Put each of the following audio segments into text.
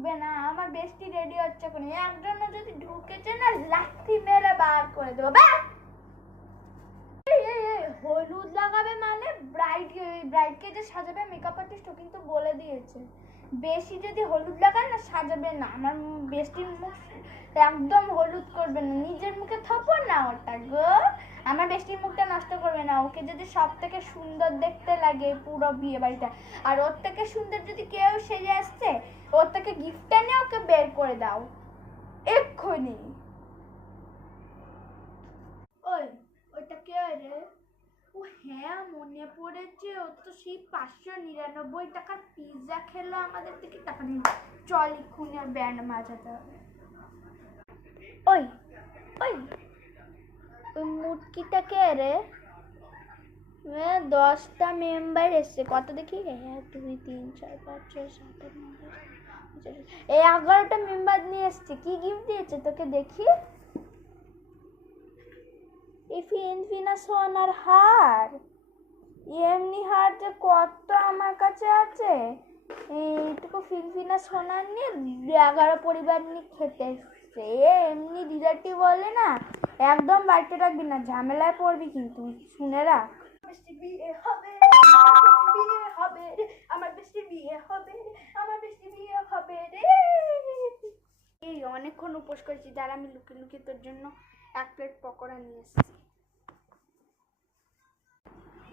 ঢুকবে না, আমার বেস্টি রেডি হচ্ছে কোন, একজনও যদি ঢুকেছে না লাঠি মেরে বার করে দেবো। হলুদ লাগাবে মানে ব্রাইডকে যে সাজাবে মেকআপ আর্টিস্ট ও কিন্তু বলে দিয়েছে বেশি যদি হলুদ লাগান না সাজাবে না। আমার বেস্টির মুখ একদম হলুদ করবে না, নিজের মুখে থাপড় না ওটা গো। আমার বেস্টির মুখটা নষ্ট করবে না। ওকে যদি সব থেকে সুন্দর দেখতে লাগে পুরো বিয়ে বাড়িটা, আর ওর থেকে সুন্দর যদি কেউ সেজে আসছে, ওর থেকে গিফটটা নিয়ে ওকে বের করে দাও এক্ষুনি। ওই ওইটা কে রে? ও হ্যাঁ মনে পড়েছে, ও তো সেই 599 টাকার পিৎজা খেলো আমাদের থেকে। টাকা নেই, চল এক্ষুনি আর ব্যান্ড বাজাতে হবে। ওই ওই ওই মুটকিটা কে রে? 10টা মেম্বার এসছে, কত দেখি? 1 2 3 4 5 6 7 8 9 10 11টা মেম্বার নিয়ে এসছে। কি গিফট দিয়েছে তোকে দেখি? এই ফিনফিনা সোনার হার, এমনি হার যে কত আমার কাছে আছে। এইটুকু ফিনফিনা সোনার নিয়ে 11 পরিবার নিয়ে খেতে এসছে। এমনি রিলেটিভ বলে না, একদম বাড়িতে রাখবি না, ঝামেলায় পড়বি কিন্তু, শুনে রাখ। বিয়ে হবে, বিয়ে হবে রে আমার বেশি, বিয়ে হবে রে আমার বেশি, বিয়ে হবে রে। এই অনেকক্ষণ উপোস করেছি, যারা আমি লুকিয়ে লুকিয়ে তোর জন্য 1 প্লেট পকোড়া নিয়ে এসেছি।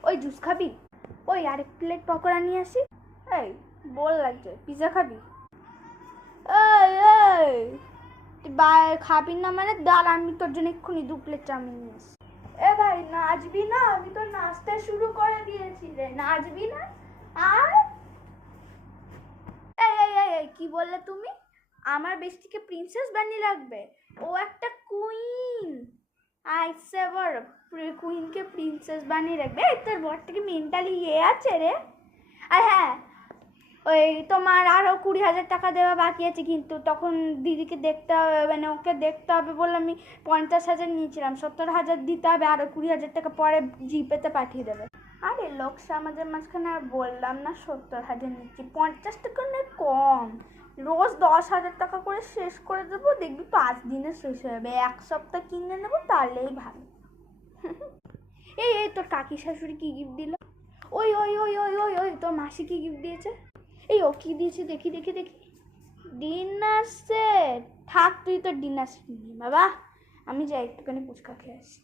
ওই জুস খাবি? ওই 1 প্লেট পকোড়া নিয়ে আসি। এই বল লাগছে, পিৎজা খাবি? এই এই তুই খাবি না মানে দাঁড়া, আমি তোর জন্য এক্ষুনি 2 প্লেট চাউমিন নিয়ে আসি। এ ভাই নাচবি না? আমি তো নাচতে শুরু করে দিয়েছি রে, নাচবি না? আর এই এই এই কি বললে তুমি? আমার বেস্টিকে প্রিন্সেস বানিয়ে রাখবে? ও একটা কুইন, আইসে বড় কুইনকে প্রিন্সেস বানিয়ে রাখবে? তোর বরটাকে মেন্টালি আছে রে। আর হ্যাঁ, ওই তোমার আরও 20,000 টাকা দেওয়া বাকি আছে, কিন্তু তখন দিদিকে দেখতে হবে, মানে ওকে দেখতে হবে বলে আমি 50,000 নিয়েছিলাম, 70,000 দিতে হবে, আরও 20,000 টাকা পরে জিপেতে পাঠিয়ে দেবে। আরে লোকসা আমাদের মাঝখানে আর বললাম না 70,000 নিচ্ছি, 50 টাকা নয় কম, রোজ 10,000 টাকা করে শেষ করে দেবো, দেখবি 5 দিনে শেষ হয়ে যাবে, 1 সপ্তাহ কিনে নেবো, তাহলেই ভালো। এই এই তোর কাকি শাশুড়ি কি গিফট দিল? ওই ওই ওই ওই ওই ওই তোর মাসি কি গিফট দিয়েছে? এই ও কি দিয়েছে দেখি দেখি দেখি। Dinner set? থাক তুই তো ডিনার সেট নিয়ে বাবা, আমি যাই একটুখানি ফুচকা খেয়ে আসি।